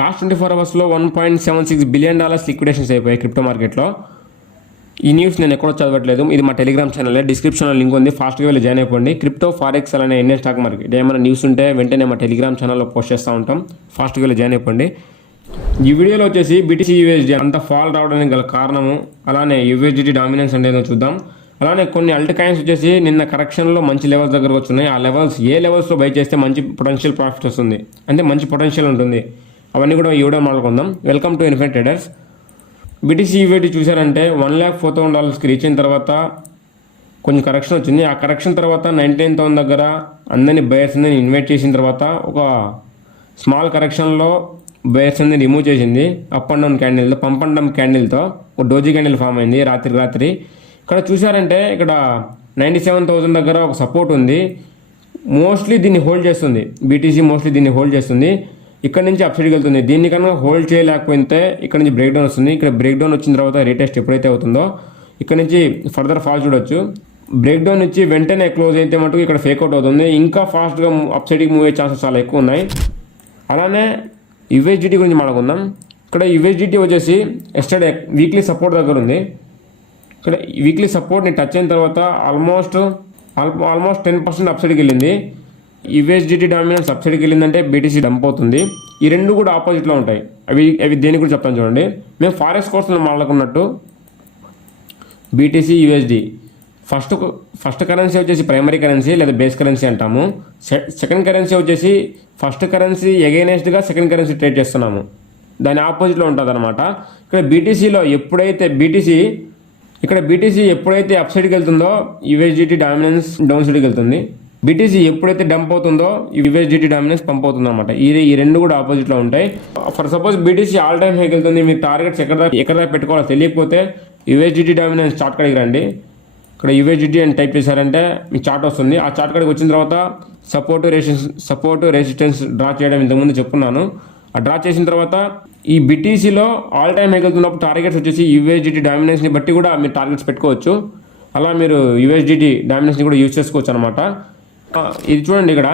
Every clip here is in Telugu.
లాస్ట్ 24 అవర్స్లో $1.76 బిలియన్ లిక్విడేషన్స్ అయిపోయాయి క్రిప్టో మార్కెట్లో. ఈ న్యూస్ నేను ఎక్కడో చదవట్లేదు, ఇది మా టెలిగ్రామ్ ఛానల్, డిస్క్రిప్షన్లో లింక్ ఉంది, ఫాస్ట్గా వెళ్ళి జాయిన్ అయిపోండి. క్రిప్టో ఫారెక్స్ అలానే ఇండియన్ స్టాక్ మార్కెట్ ఏమైనా న్యూస్ ఉంటే వెంటనే మా టెలిగ్రామ్ ఛానల్లో పోస్ట్ చేస్తూ ఉంటాం, ఫాస్ట్గా వెళ్ళి జాయిన్ అయిపోండి. ఈ వీడియోలో వచ్చేసి BTC USD అంత ఫాల్ రావడానికి గల కారణము, అలానే USDT డామినెన్స్ అంటే చూద్దాం. అలానే కొన్ని అల్ట్ కాయిన్స్ వచ్చేసి నిన్న కరెక్షన్లో మంచి లెవెల్స్ దగ్గర వచ్చున్నాయి. ఆ లెవెల్స్ ఏ లెవెల్స్లో బై చేస్తే మంచి పొటెన్షియల్ ప్రాఫిట్ వస్తుంది, అంటే మంచి పొటెన్షియల్ ఉంటుంది, అవన్నీ కూడా ఈ వీడియో మాట్లాడుకుందాం. Welcome to infinite traders. BTC USD చూసారంటే $1,04,000కి రీచ్ అయిన తర్వాత కొంచెం కరెక్షన్ వచ్చింది. ఆ కరెక్షన్ తర్వాత 99,000 దగ్గర అందరినీ బయర్స్ అందరినీ ఇన్వైట్ చేసిన తర్వాత ఒక స్మాల్ కరెక్షన్లో బయర్స్ అనేది రిమూవ్ చేసింది. అప్ అండ్ డౌన్ క్యాండిల్తో, పంప్ అండ్ డౌన్ క్యాండిల్తో ఒక డోజీ క్యాండిల్ ఫామ్ అయింది రాత్రి. ఇక్కడ చూసారంటే ఇక్కడ 97,000 దగ్గర ఒక సపోర్ట్ ఉంది. మోస్ట్లీ దీన్ని హోల్డ్ చేస్తుంది BTC, మోస్ట్లీ దీన్ని హోల్డ్ చేస్తుంది. ఇక్కడ నుంచి అప్సైడ్కి వెళ్తుంది. దీన్ని కనుక హోల్డ్ చేయలేకపోతే ఇక్కడ నుంచి బ్రేక్ డౌన్ వస్తుంది. ఇక్కడ బ్రేక్ డౌన్ వచ్చిన తర్వాత రీటెస్ట్ ఎప్పుడైతే అవుతుందో ఇక్కడ నుంచి ఫర్దర్ ఫాల్ చూడొచ్చు. బ్రేక్ డౌన్ ఇచ్చి వెంటనే క్లోజ్ అయితే మటుకు ఇక్కడ ఫేక్అవుట్ అవుతుంది. ఇంకా ఫాస్ట్గా అప్సైడ్కి మూవ్ అయ్యే ఛాన్సెస్ చాలా ఎక్కువ ఉన్నాయి. అలానే USDT గురించి మాట్లాడుకుందాం. ఇక్కడ USDT వచ్చేసి ఎస్టర్డే వీక్లీ సపోర్ట్ దగ్గర ఉంది. ఇక్కడ వీక్లీ సపోర్ట్ని టచ్ అయిన తర్వాత ఆల్మోస్ట్ 10% అప్సైడ్కి వెళ్ళింది. USDT డామినెన్స్ అప్సైడ్కి వెళ్ళిందంటే BTC డంప్ అవుతుంది. ఈ రెండు కూడా ఆపోజిట్లో ఉంటాయి. అవి దేని గురించి చెప్తాను చూడండి. మేము ఫారెక్స్ కోర్సులో మాట్లాడుకున్నట్టు BTC USD ఫస్ట్ కరెన్సీ వచ్చేసి ప్రైమరీ కరెన్సీ లేదా బేస్ కరెన్సీ అంటాము. సెకండ్ కరెన్సీ వచ్చేసి ఫస్ట్ కరెన్సీ ఎగైనెస్ట్గా సెకండ్ కరెన్సీ ట్రేడ్ చేస్తున్నాము, దాని ఆపోజిట్లో ఉంటుంది అనమాట. ఇక్కడ BTCలో BTC ఎప్పుడైతే అప్ సైడ్కి వెళ్తుందో USDT డామినెన్స్ డౌన్ సైడ్కి వెళ్తుంది. BTC ఎప్పుడైతే డంప్ అవుతుందో USDT డామినెన్స్ పంప్ అవుతుంది అనమాట. ఈ రెండు కూడా ఆపోజిట్లో ఉంటాయి. For suppose BTC all time హైకి వెళ్తుంది, మీ టార్గెట్స్ ఎక్కడ పెట్టుకోవాలో తెలియకపోతే USDT డామినెన్స్ చార్ట్ కాడికి రండి. ఇక్కడ USDT అని టైప్ చేశారంటే మీ చార్ట్ వస్తుంది. ఆ చార్ట్ కాడికి వచ్చిన తర్వాత సపోర్ట్ రెసిస్టెన్స్ డ్రా చేయడం ఇంతకుముందు చెప్పున్నాను. ఆ డ్రా చేసిన తర్వాత ఈ BTCలో ఆల్ టైమ్ హైకి వెళ్తున్నప్పుడు టార్గెట్స్ వచ్చేసి USDT డామినెన్స్ని బట్టి కూడా మీరు టార్గెట్స్ పెట్టుకోవచ్చు. అలా మీరు USDT డామినెన్స్ని కూడా యూజ్ చేసుకోవచ్చు అనమాట. ఇది చూడండి, ఇక్కడ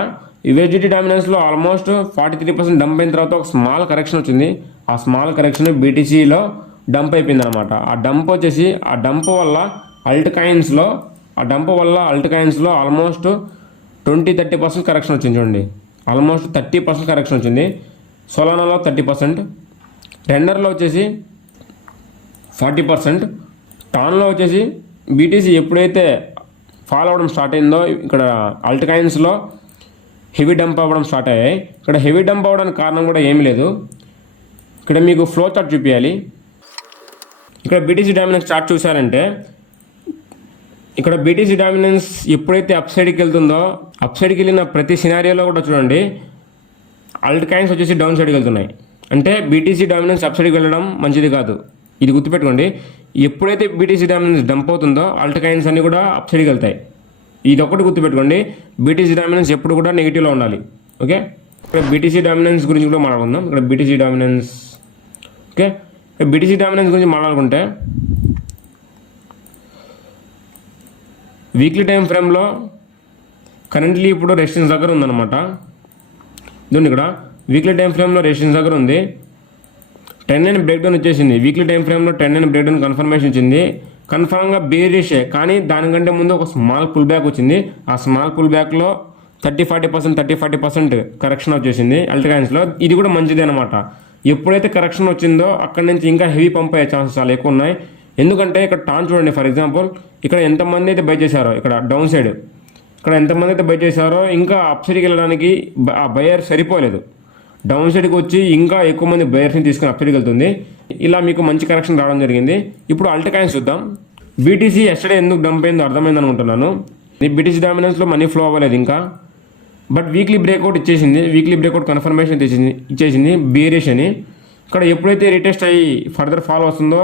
USDT డామినెన్స్లో ఆల్మోస్ట్ 43% డంప్ అయిన తర్వాత ఒక స్మాల్ కరెక్షన్ వచ్చింది. ఆ స్మాల్ కరెక్షన్ BTCలో డంప్ అయిపోయింది అనమాట. ఆ డంప్ వల్ల అల్ట్ కాయిన్స్లో ఆల్మోస్ట్ 20-30% కరెక్షన్ వచ్చింది. చూడండి, ఆల్మోస్ట్ 30% కరెక్షన్ వచ్చింది. సోలానాలో 30%, టెండర్లో వచ్చేసి 40%, టాన్లో వచ్చేసి BTC ఎప్పుడైతే ఫాల్ అవ్వడం స్టార్ట్ అయిందో ఇక్కడ అల్ట్ కాయిన్స్లో హెవీ డంప్ అవ్వడం స్టార్ట్ అయ్యాయి. ఇక్కడ హెవీ డంప్ అవ్వడానికి కారణం కూడా ఏమీ లేదు. ఇక్కడ మీకు ఫ్లో చార్ట్ చూపించాలి. ఇక్కడ BTC డామినెన్స్ చార్ట్ చూసారంటే ఇక్కడ BTC డామినెన్స్ ఎప్పుడైతే అప్ సైడ్కి వెళ్తుందో, అప్ సైడ్కి వెళ్ళిన ప్రతి సినారియోలో కూడా చూడండి అల్ట్ కాయిన్స్ వచ్చేసి డౌన్ సైడ్కి వెళ్తున్నాయి. అంటే BTC డామినెన్స్ అప్ సైడ్కి వెళ్ళడం మంచిది కాదు, ఇది గుర్తుపెట్టుకోండి. ఎప్పుడైతే BTC డామినెన్స్ డంప్ అవుతుందో అల్ట్ కాయిన్స్ అన్ని కూడా అప్ సైడ్కి వెళ్తాయి. ఇది ఒకటి గుర్తుపెట్టుకోండి, BTC డామినెన్స్ ఎప్పుడు కూడా నెగిటివ్లో ఉండాలి. ఓకే, ఇక్కడ BTC డామినెన్స్ గురించి కూడా మాట్లాడుకుందాం. ఇక్కడ BTC డామినెన్స్ గురించి మాట్లాడుకుంటే వీక్లీ టైం ఫ్రేమ్లో కరెంట్లీ ఇప్పుడు రెసిస్టెన్స్ దగ్గర ఉందన్నమాట. దీన్ని ఇక్కడ వీక్లీ టైం ఫ్రేమ్లో రెసిస్టెన్స్ దగ్గర ఉంది. 10 బ్రేక్ డౌన్ వచ్చేసింది. వీక్లీ టైం ఫ్రేమ్లో 10 బ్రేక్ డౌన్ కన్ఫర్మేషన్ వచ్చింది. కన్ఫర్మ్గా బేరిషే, కానీ దానికంటే ముందు ఒక స్మాల్ పుల్ బ్యాక్ వచ్చింది. ఆ స్మాల్ పుల్ బ్యాక్లో 30-40% కరెక్షన్ వచ్చేసింది అల్ట్ కాయిన్స్లో. ఇది కూడా మంచిదే అనమాట. ఎప్పుడైతే కరెక్షన్ వచ్చిందో అక్కడ నుంచి ఇంకా హెవీ పంప్ అయ్యే ఛాన్సెస్ చాలా ఎక్కువ ఉన్నాయి. ఎందుకంటే ఇక్కడ టాన్ చూడండి, ఫర్ ఎగ్జాంపుల్ ఇక్కడ ఎంతమంది అయితే బై చేశారో, ఇక్కడ డౌన్ సైడ్ ఇక్కడ ఎంతమంది అయితే బై చేశారో ఇంకా అప్ సైడ్కి వెళ్ళడానికి ఆ బయర్ సరిపోలేదు. డౌన్ సైడ్కి వచ్చి ఇంకా ఎక్కువ మంది బయర్స్ని తీసుకుని అప్ సైడ్కి వెళ్తుంది. ఇలా మీకు మంచి కరెక్షన్ రావడం జరిగింది. ఇప్పుడు అల్ట్ కాయిన్స్ చూద్దాం. BTC ఎస్టర్డే ఎందుకు డంప్ అయిందో అర్థమైంది అనుకుంటున్నాను. BTC డామినెన్స్లో మనీ ఫ్లో అవ్వలేదు ఇంకా, బట్ వీక్లీ బ్రేక్అవుట్ ఇచ్చేసింది. వీక్లీ బ్రేక్అవుట్ కన్ఫర్మేషన్ ఇచ్చేసింది బేరిష్ అని. ఇక్కడ ఎప్పుడైతే రీటెస్ట్ అయ్యి ఫర్దర్ ఫాల్ వస్తుందో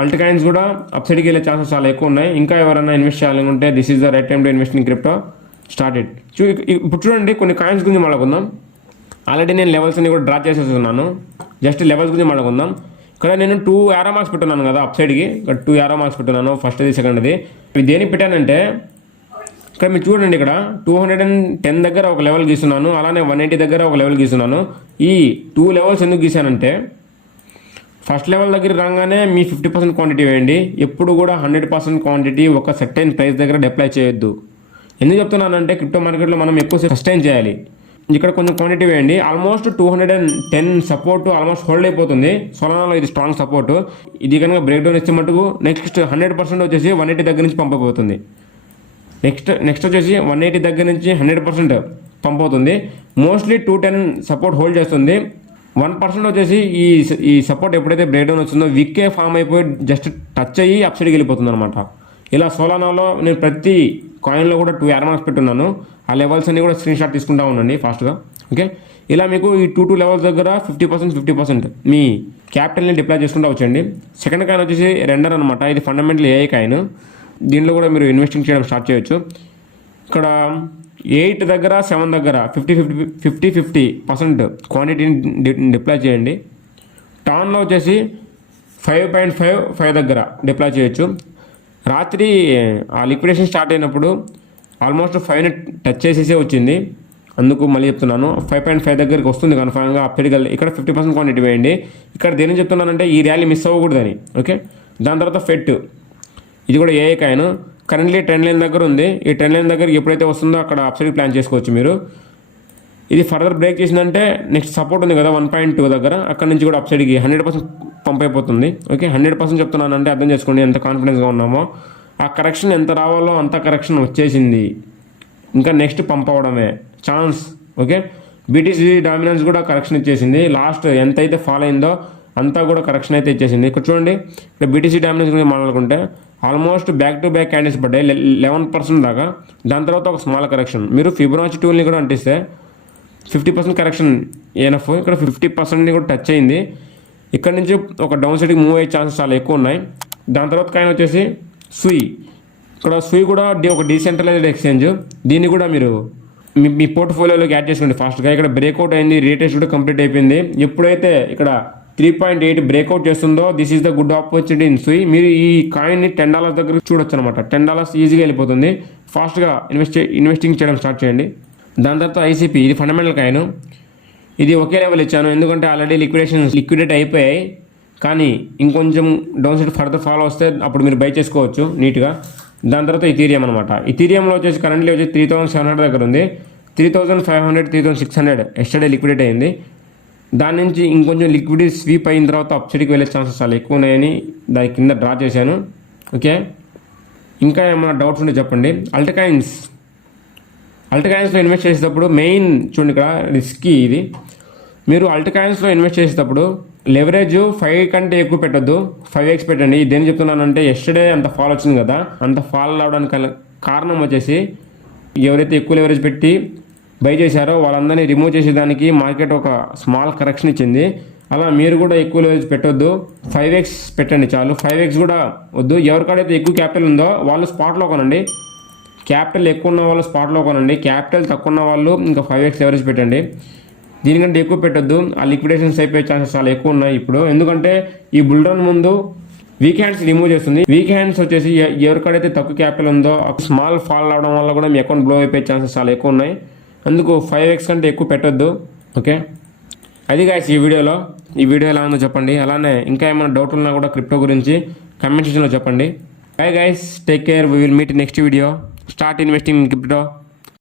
అల్ట్ కాయిన్స్ కూడా అప్ సైడ్కి వెళ్ళే ఛాన్సెస్ చాలా ఎక్కువ ఉన్నాయి. ఇంకా ఎవరైనా ఇన్వెస్ట్ చేయాలనుకుంటే this is the right time to invest in crypto. Started. ఇప్పుడు చూడండి, కొన్ని కాయిన్స్ గురించి మాట్లాడుకుందాం. ఆల్రెడీ నేను లెవెల్స్ అన్ని కూడా డ్రా చేసేస్తున్నాను. జస్ట్ లెవెల్స్ గురించి మాట్లాడుకుందాం. ఇక్కడ నేను 2 యారో మార్క్స్ పెట్టున్నాను కదా అప్ సైడ్కి, ఇక్కడ 2 యారో మార్క్స్ పెట్టున్నాను, ఫస్ట్ది సెకండ్ది. ఇవి దేనికి పెట్టానంటే ఇక్కడ మీరు చూడండి, ఇక్కడ 210 దగ్గర ఒక లెవెల్ గీస్తున్నాను, అలానే 180 దగ్గర ఒక లెవెల్ గీస్తున్నాను. ఈ 2 లెవెల్స్ ఎందుకు గీసానంటే, ఫస్ట్ లెవెల్ దగ్గర రాగానే మీ 50% క్వాంటిటీ వేయండి. ఎప్పుడు కూడా 100% క్వాంటిటీ ఒక సర్టెన్ ప్రైస్ దగ్గర డిప్లై చేయొద్దు. ఎందుకు చెప్తున్నానంటే, క్రిప్టో మార్కెట్లో మనం ఎక్కువ సస్టైన్ చేయాలి. ఇక్కడ కొంచెం క్వాంటిటీ వేయండి. ఆల్మోస్ట్ 210 సపోర్ట్ ఆల్మోస్ట్ హోల్డ్ అయిపోతుంది. సోలానాలో ఇది స్ట్రాంగ్ సపోర్ట్. ఇది కనుక బ్రేక్ డౌన్ ఇచ్చే మటుకు నెక్స్ట్ 100% వచ్చేసి 180 దగ్గర నుంచి పంప్ అయిపోతుంది. నెక్స్ట్ వచ్చేసి 180 దగ్గర నుంచి 100% పంప్ అవుతుంది. మోస్ట్లీ 210 సపోర్ట్ హోల్డ్ చేస్తుంది. 1% వచ్చేసి ఈ సపోర్ట్ ఎప్పుడైతే బ్రేక్ డౌన్ వచ్చిందో విక్కే ఫామ్ అయిపోయి జస్ట్ టచ్ అయ్యి అప్సైడ్కి వెళ్ళిపోతుంది అనమాట. ఇలా సోలానాలో నేను ప్రతి కాయిన్లో కూడా 2 యారో మార్క్స్ పెట్టున్నాను. ఆ లెవెల్స్ అన్ని కూడా స్క్రీన్ షాట్ తీసుకుంటా ఉండండి ఫాస్ట్గా. ఓకే, ఇలా మీకు ఈ 2 లెవెల్స్ దగ్గర 50% మీ క్యాపిటల్ని డిప్లాయ్ చేసుకుంటూ వచ్చండి. సెకండ్ కాయిన్ వచ్చేసి రెండర్ అనమాట. ఇది ఫండమెంటల్ ఏఐ కాయిన్. దీనిలో కూడా మీరు ఇన్వెస్టింగ్ చేయడం స్టార్ట్ చేయొచ్చు. ఇక్కడ 8 దగ్గర 7 దగ్గర 50% క్వాంటిటీని డిప్లాయ్ చేయండి. టాన్లో వచ్చేసి 5.5 దగ్గర డిప్లాయ్ చేయొచ్చు. రాత్రి ఆ లిక్విడేషన్ స్టార్ట్ అయినప్పుడు ఆల్మోస్ట్ 5ని టచ్ చేసేసే వచ్చింది. అందుకు మళ్ళీ చెప్తున్నాను, 5.5 దగ్గరికి వస్తుంది కన్ఫామ్గా అప్పటికల్. ఇక్కడ 50% క్వాంటిటీ వేయండి. ఇక్కడ దేని చెప్తున్నానంటే ఈ ర్యాలీ మిస్ అవ్వకూడదని. ఓకే, దాని తర్వాత ఫెట్, ఇది కూడా ఏఏ కాయిన్. కరెంట్లీ ట్రెండ్ లైన్ దగ్గర ఉంది. ఈ ట్రెండ్ లైన్ దగ్గర ఎప్పుడైతే వస్తుందో అక్కడ అప్సైడ్ ప్లాన్ చేసుకోవచ్చు మీరు. ఇది ఫర్దర్ బ్రేక్ చేసిందంటే నెక్స్ట్ సపోర్ట్ ఉంది కదా 1.2 దగ్గర, అక్కడ నుంచి కూడా అప్సైడ్కి 100% పంప్ అయిపోతుంది. ఓకే, 100% చెప్తున్నానంటే అర్థం చేసుకోండి ఎంత కాన్ఫిడెన్స్గా ఉన్నామో. ఆ కరెక్షన్ ఎంత రావాలో అంత కరెక్షన్ వచ్చేసింది. ఇంకా నెక్స్ట్ పంప్ అవ్వడమే ఛాన్స్. ఓకే, బీటీసీ డామినెన్స్ కూడా కరెక్షన్ ఇచ్చేసింది. లాస్ట్ ఎంత అయితే ఫాల్ అయిందో అంతా కూడా కరెక్షన్ అయితే ఇచ్చేసింది. ఇక్కడ చూడండి, ఇక్కడ బీటీసీ డామినెన్స్ గురించి మాట్లాడుకుంటే almost back to back candles పడ్డాయి 11% దాకా. దాని తర్వాత ఒక స్మాల్ కరెక్షన్. మీరు ఫిబొనాచి టూల్ని కూడా అంటిస్తే 50% కరెక్షన్ ఎనఫ్. ఇక్కడ 50%ని కూడా టచ్ అయింది. ఇక్కడ నుంచి ఒక డౌన్ సైడ్కి మూవ్ అయ్యే ఛాన్సెస్ చాలా ఎక్కువ ఉన్నాయి. దాని తర్వాత కాయిన్ వచ్చేసి సూయి. ఇక్కడ సూయి కూడా ఒక డీసెంట్రలైజ్డ్ ఎక్స్చేంజ్. దీన్ని కూడా మీరు మీ పోర్ట్ఫోలియోలోకి యాడ్ చేసుకోండి ఫాస్ట్గా. ఇక్కడ బ్రేక్అవుట్ అయింది, రీటెస్ట్ కూడా కంప్లీట్ అయిపోయింది. ఎప్పుడైతే ఇక్కడ 3.8 బ్రేక్అవుట్ చేస్తుందో this is the good opportunity in SUI. మీరు ఈ కాయిన్ని $10 దగ్గర చూడొచ్చు అనమాట. $10 ఈజీగా వెళ్ళిపోతుంది. ఫాస్ట్గా ఇన్వెస్టింగ్ చేయడం స్టార్ట్ చేయండి. దాని తర్వాత ఐసీపీ, ఇది ఫండమెంటల్ కాయిన్. ఇది ఒకే లెవెల్ ఇచ్చాను ఎందుకంటే ఆల్రెడీ లిక్విడేట్ అయిపోయాయి. కానీ ఇంకొంచెం డౌన్ సైడ్ ఫర్దర్ ఫాలో వస్తే అప్పుడు మీరు బై చేసుకోవచ్చు నీట్గా. దాని తర్వాత ఇథీరియం అనమాట. ఇథీరియంలో వచ్చేసి కరెంట్లీ వచ్చి 3700 దగ్గర ఉంది. 3500, 3600 ఎస్టర్డే లిక్విడేట్ అయింది. దాని నుంచి ఇంకొంచెం లిక్విడిటీ స్వీప్ అయిన తర్వాత అప్సైడ్కి వెళ్ళే ఛాన్సెస్ చాలా ఎక్కువ ఉన్నాయని దాని కింద డ్రా చేశాను. ఓకే, ఇంకా ఏమైనా డౌట్స్ ఉంటే చెప్పండి. అల్ట్కాయిన్స్లో ఇన్వెస్ట్ చేసేటప్పుడు మెయిన్ చూడండి, ఇక్కడ రిస్కీ ఇది. మీరు అల్ట్కాయిన్స్లో ఇన్వెస్ట్ చేసేటప్పుడు లెవరేజ్ 5 కంటే ఎక్కువ పెట్టద్దు, 5x పెట్టండి. దేని చెప్తున్నానంటే ఎస్టర్డే అంత ఫాల్ వచ్చింది కదా, అంత ఫాల్ అవడానికి కారణం వచ్చేసి ఎవరైతే ఎక్కువ లెవరేజ్ పెట్టి బై చేశారో వాళ్ళందరినీ రిమూవ్ చేసేదానికి మార్కెట్ ఒక స్మాల్ కరెక్షన్ ఇచ్చింది. అలా మీరు కూడా ఎక్కువ లెవరేజ్ పెట్టొద్దు, 5x పెట్టండి చాలు. 5x కూడా వద్దు. ఎవరికాడైతే ఎక్కువ క్యాపిటల్ ఉందో వాళ్ళు స్పాట్లో కొనండి. క్యాపిటల్ ఎక్కువ ఉన్న వాళ్ళు స్పాట్లో కొనండి. క్యాపిటల్ తక్కువ ఉన్న వాళ్ళు ఇంకా 5x లెవరేజ్ పెట్టండి. దీనికంటే ఎక్కువ పెట్టొద్దు. ఆ లిక్విడేషన్స్ అయిపోయే ఛాన్సెస్ చాలా ఎక్కువ ఉన్నాయి ఇప్పుడు. ఎందుకంటే ఈ బుల్ రన్ ముందు వీక్ హ్యాండ్స్ రిమూవ్ చేస్తుంది. వీక్ హ్యాండ్స్ వచ్చేసి ఎవరికాడైతే తక్కువ క్యాపిటల్ ఉందో స్మాల్ ఫాల్ అవడం వల్ల కూడా మీ అకౌంట్ బ్లో అయిపోయే ఛాన్సెస్ చాలా ఎక్కువ ఉన్నాయి. అందుకు 5x కంటే ఎక్కువ పెట్టొద్దు. ఓకే, అది గాయ్స్ ఈ వీడియో ఎలా ఉందో చెప్పండి. అలానే ఇంకా ఏమైనా డౌట్ ఉన్నా కూడా క్రిప్టో గురించి కమెంట్ సెక్షన్లో చెప్పండి. Bye guys, take care. We will meet next video. Start investing in crypto.